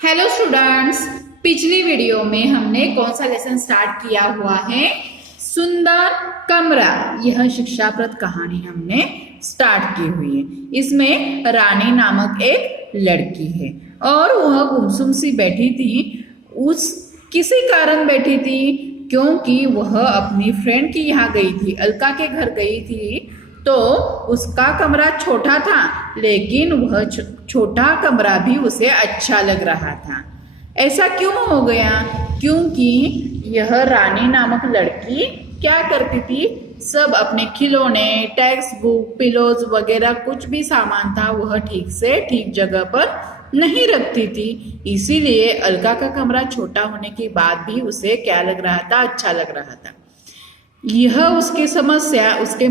Hello students, पिछली video में हमने कौन सा लेसन स्टार्ट किया हुआ है? सुंदर कमरा। यह शिक्षाप्रद कहानी हमने स्टार्ट की हुई है। इसमें रानी नामक एक लड़की है और वह गुमसुम सी बैठी थी। उस किसी कारण बैठी थी, क्योंकि वह अपनी फ्रेंड की यहाँ गई थी, अलका के घर गई थी। तो उसका कमरा छोटा था, लेकिन वह छोटा कमरा भी उसे अच्छा लग रहा था। ऐसा क्यों हो गया? क्योंकि यह रानी नामक लड़की क्या करती थी, सब अपने खिलौने, टेक्स्ट बुक, पिलोज वगैरह कुछ भी सामान था वह ठीक से ठीक जगह पर नहीं रखती थी। इसीलिए अलका का कमरा छोटा होने के बाद भी उसे क्या लग रहा था? अच्छा लग रहा था। यह उसकी समस्या उसके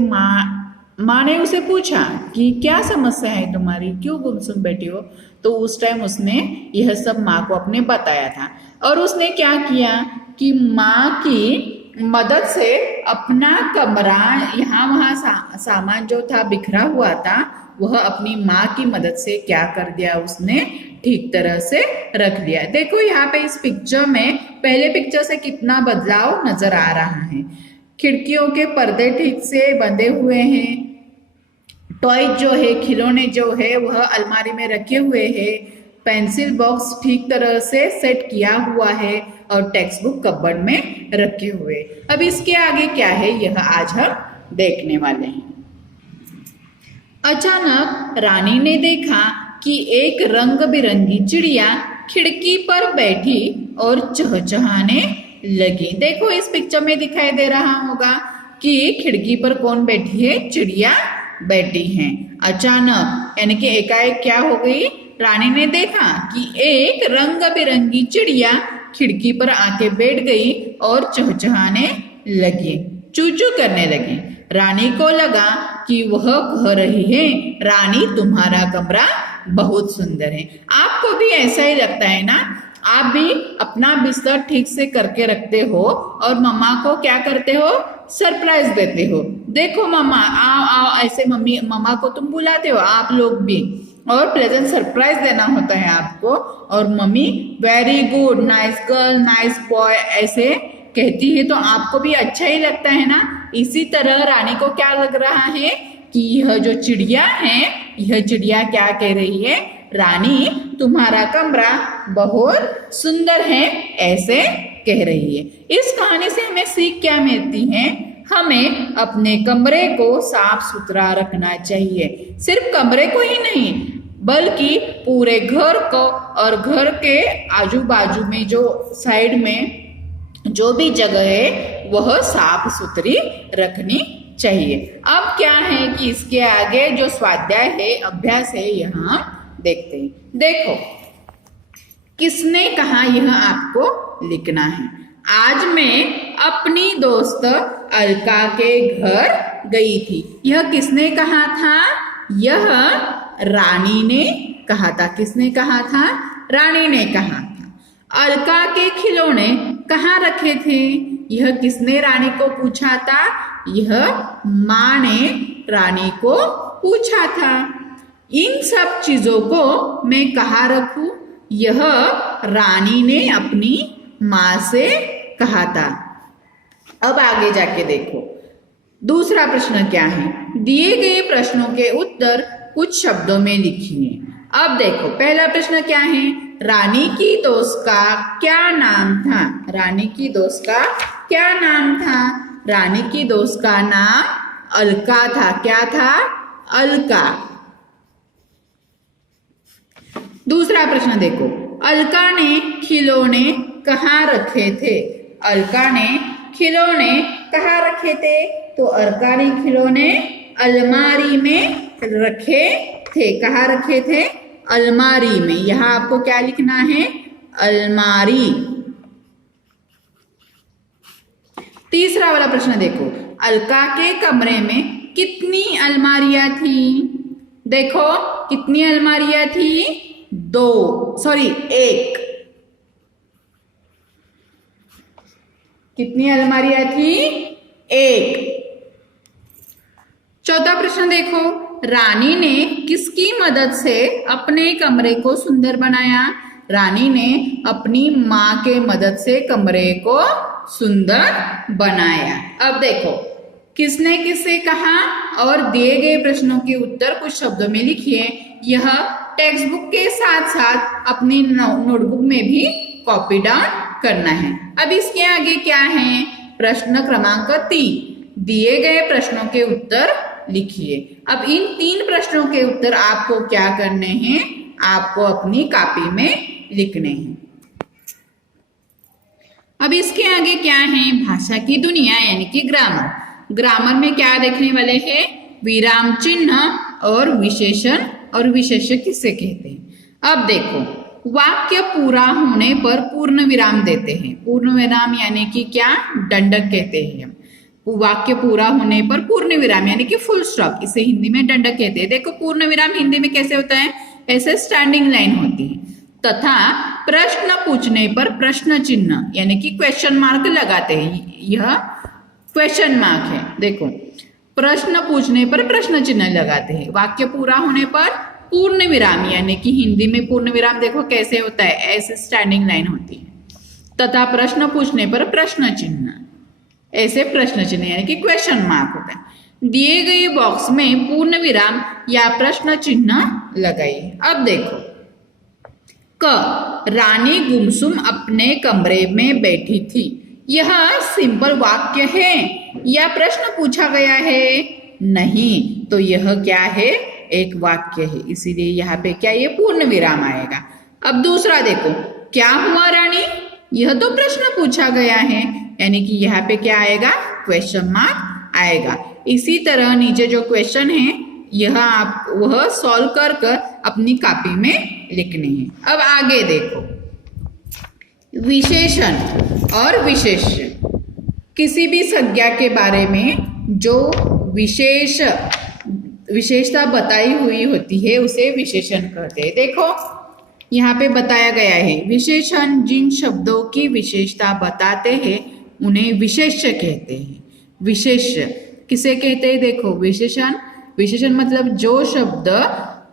माँ ने उसे पूछा कि क्या समस्या है तुम्हारी, क्यों गुमसुम बैठी हो? तो उस टाइम उसने यह सब माँ को अपने बताया था। और उसने क्या किया कि माँ की मदद से अपना कमरा, यहाँ वहाँ सामान जो था बिखरा हुआ था, वह अपनी माँ की मदद से क्या कर दिया, उसने ठीक तरह से रख दिया। देखो यहाँ पे इस पिक्चर में पहले पिक्चर से कितना बदलाव नजर आ रहा है। खिड़कियों के पर्दे ठीक से बंधे हुए हैं, टॉय जो है, खिलौने जो है वह अलमारी में रखे हुए हैं, पेंसिल बॉक्स ठीक तरह से सेट किया हुआ है और टेक्स्ट बुक कपबोर्ड में रखे हुए। अब इसके आगे क्या है, यह आज हम देखने वाले हैं। अचानक रानी ने देखा कि एक रंग बिरंगी चिड़िया खिड़की पर बैठी और चहचहाने लगी। देखो इस पिक्चर में दिखाई दे रहा होगा कि खिड़की पर कौन बैठी है? चिड़िया बैठी है। अचानक यानी कि एकाएक क्या हो गई? रानी ने देखा कि एक रंग बिरंगी चिड़िया खिड़की पर आके बैठ गई और चहचहाने लगी, चूचू करने लगी। रानी को लगा कि वह कह रही है, रानी तुम्हारा कमरा बहुत सुंदर है। आपको भी ऐसा ही लगता है ना? आप भी अपना बिस्तर ठीक से करके रखते हो और मम्मा को क्या करते हो? सरप्राइज देते हो। देखो मम्मा, आओ आओ, ऐसे मम्मी मम्मा को तुम बुलाते हो, आप लोग भी, और प्रेजेंट सरप्राइज देना होता है आपको। और mummy very good, nice girl, nice boy ऐसे कहती है, तो आपको भी अच्छा ही लगता है ना? इसी तरह रानी को क्या लग रहा है कि यह जो चिड़िया है, यह चिड़िया क्या कह रही है? रानी तुम्हारा कमरा बहुत सुंदर है, ऐसे कह रही है। इस कहानी से हमें सीख क्या मिलती है? हमें अपने कमरे को साफ सुथरा रखना चाहिए। सिर्फ कमरे को ही नहीं, बल्कि पूरे घर को और घर के आजू बाजू में जो साइड में जो भी जगह है वह साफ सुथरी रखनी चाहिए। अब क्या है कि इसके आगे जो स्वाध्याय है, अभ्यास है, यहाँ देखते हैं। देखो किसने कहा, यह आपको लिखना है। आज मैं अपनी दोस्त अलका के घर गई थी। यह किसने कहा था? यह रानी ने कहा था। किसने कहा था? रानी ने कहा था। अलका के खिलौने कहाँ रखे थे? यह किसने रानी को पूछा था? यह माँ ने रानी को पूछा था। इन सब चीजों को मैं कहाँ रखूं? यह रानी ने अपनी माँ से कहा था। अब आगे जाके देखो दूसरा प्रश्न क्या है। दिए गए प्रश्नों के उत्तर कुछ शब्दों में लिखिए। अब देखो पहला प्रश्न क्या है? रानी की दोस्त का क्या नाम था? रानी की दोस्त का क्या नाम था? रानी की दोस्त का नाम अलका था। क्या था? अलका। दूसरा प्रश्न देखो, अलका ने खिलौने कहाँ रखे थे? अलका ने खिलौने कहाँ रखे थे? तो अलका ने खिलौने अलमारी में रखे थे। कहाँ रखे थे? अलमारी में। यहाँ आपको क्या लिखना है? अलमारी। तीसरा वाला प्रश्न देखो, अलका के कमरे में कितनी अलमारियां थी? देखो कितनी अलमारियां थी? एक। कितनी अलमारियां थी? एक। चौथा प्रश्न देखो, रानी ने किसकी मदद से अपने कमरे को सुंदर बनाया? रानी ने अपनी माँ के मदद से कमरे को सुंदर बनाया। अब देखो किसने किससे कहा और दिए गए प्रश्नों के उत्तर कुछ शब्दों में लिखिए। यह टेक्स्ट बुक के साथ साथ अपनी नोटबुक में भी कॉपी डाउन करना है। अब इसके आगे क्या है? प्रश्न क्रमांक 3, दिए गए प्रश्नों के उत्तर लिखिए। अब इन 3 प्रश्नों के उत्तर आपको क्या करने हैं? आपको अपनी कॉपी में लिखने हैं। अब इसके आगे क्या है? भाषा की दुनिया यानी कि ग्रामर। ग्रामर में क्या देखने वाले हैं? विराम चिन्ह और विशेषण और विशेष्य किसे कहते हैं। अब देखो वाक्य पूरा होने पर पूर्ण विराम देते हैं। पूर्ण विराम यानी कि क्या? दंडक कहते हैं हम। वाक्य पूरा होने पर पूर्ण विराम यानी कि फुल स्टॉप, इसे हिंदी में दंडक कहते हैं। देखो पूर्ण विराम हिंदी में कैसे होता है? ऐसे स्टैंडिंग लाइन होती है। तथा प्रश्न पूछने पर प्रश्न चिन्ह यानी कि क्वेश्चन मार्क लगाते हैं। यह क्वेश्चन मार्क है। देखो प्रश्न पूछने पर प्रश्न चिन्ह लगाते हैं। वाक्य पूरा होने पर पूर्ण विराम यानी कि हिंदी में पूर्ण विराम देखो कैसे होता है? ऐसे स्टैंडिंग लाइन होती है। तथा प्रश्न पूछने पर प्रश्न चिन्ह, ऐसे प्रश्न चिन्ह यानी कि क्वेश्चन मार्क होता है। दिए गए बॉक्स में पूर्ण विराम या प्रश्न चिन्ह लगाइए। अब देखो क, रानी गुमसुम अपने कमरे में बैठी थी। यह सिंपल वाक्य है या प्रश्न पूछा गया है? नहीं, तो यह क्या है? एक वाक्य है, इसीलिए यहाँ पे क्या ये पूर्ण विराम आएगा। अब दूसरा देखो, क्या हुआ रानी? यह तो प्रश्न पूछा गया है यानी कि यहाँ पे क्या आएगा? क्वेश्चन मार्क आएगा। इसी तरह नीचे जो क्वेश्चन है यह आप वह सॉल्व कर अपनी कॉपी में लिखने हैं। अब आगे देखो विशेषण और विशेष्य। किसी भी संज्ञा के बारे में जो विशेषता बताई हुई होती है उसे विशेषण कहते हैं। देखो यहाँ पे बताया गया है विशेषण जिन शब्दों की विशेषता बताते हैं उन्हें विशेष्य कहते हैं। विशेष्य किसे कहते हैं? देखो विशेषण मतलब जो शब्द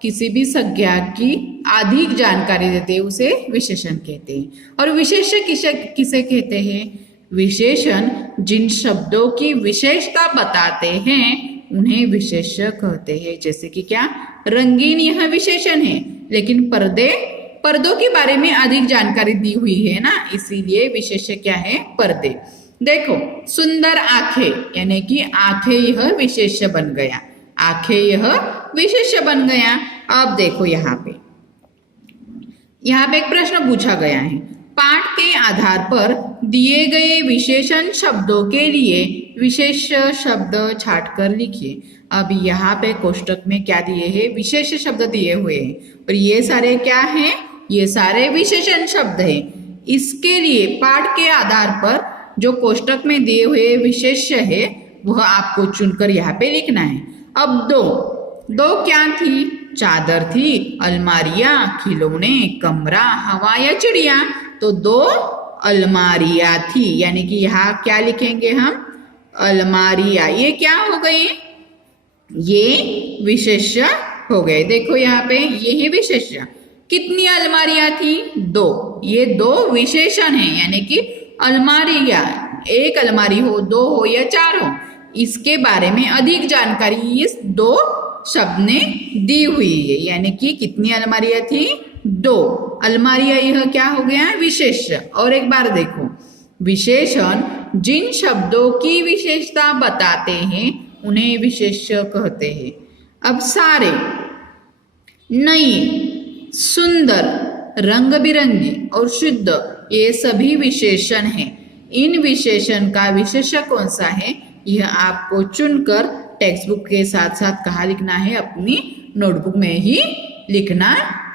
किसी भी संज्ञा की अधिक जानकारी देते हैं उसे विशेषण कहते हैं। और विशेष्य किसे कहते हैं? विशेषण जिन शब्दों की विशेषता बताते हैं उन्हें विशेष्य कहते हैं। जैसे कि क्या? रंगीन यह विशेषण है, लेकिन पर्दों के बारे में अधिक जानकारी दी हुई है ना, इसीलिए विशेष्य क्या है? पर्दे। देखो सुंदर आंखें यानी कि आंखें यह विशेष्य बन गया। आंखें यह विशेष्य बन गया। अब देखो यहाँ पे एक प्रश्न पूछा गया है। पाठ के आधार पर दिए गए विशेषण शब्दों के लिए विशेष शब्द छांटकर लिखिए। अब यहाँ पे कोष्टक में क्या दिए हैं? विशेष शब्द दिए हुए हैं और ये सारे क्या हैं? ये सारे विशेषण शब्द हैं। इसके लिए पाठ के आधार पर जो कोष्टक में दिए हुए विशेष्य है वह आपको चुनकर यहाँ पे लिखना है। अब दो क्या थी? चादर थी, अलमारियां, खिलौने, कमरा, हवा या चिड़िया। तो 2 अलमारियां थी यानी कि यहाँ क्या लिखेंगे हम? अलमारियां। ये क्या हो गई? ये विशेष्य हो गए। देखो यहाँ पे ये है विशेष्य। कितनी अलमारियां थी? 2। ये 2 विशेषण है यानी कि अलमारियां, 1 अलमारी हो, 2 हो या 4 हो, इसके बारे में अधिक जानकारी इस 2 शब्द ने दी हुई है। यानी कि कितनी अलमारियां थी? 2 अलमारियां। यह क्या हो गया? विशेष्य। और एक बार देखो विशेषण जिन शब्दों की विशेषता बताते हैं उन्हें विशेष्य कहते हैं। अब सारे, नई, सुंदर, रंग बिरंगी और शुद्ध ये सभी विशेषण हैं। इन विशेषण का विशेष्य कौन सा है यह आपको चुनकर टेक्स्ट बुक के साथ साथ कहाँ लिखना है? अपनी नोटबुक में ही लिखना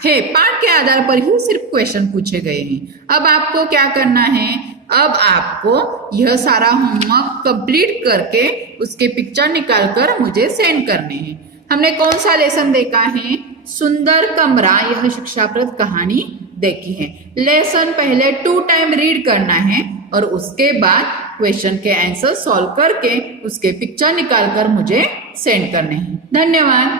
है। पाठ के आधार पर ही सिर्फ क्वेश्चन पूछे गए हैं। अब आपको क्या करना है? अब आपको यह सारा होमवर्क कंप्लीट करके उसके पिक्चर निकालकर मुझे सेंड करने हैं। हमने कौन सा लेसन देखा है? सुंदर कमरा यह शिक्षाप्रद कहानी देखी है। लेसन पहले 2 टाइम रीड करना है और उसके बाद क्वेश्चन के आंसर सॉल्व करके उसके पिक्चर निकालकर मुझे सेंड करने हैं। धन्यवाद।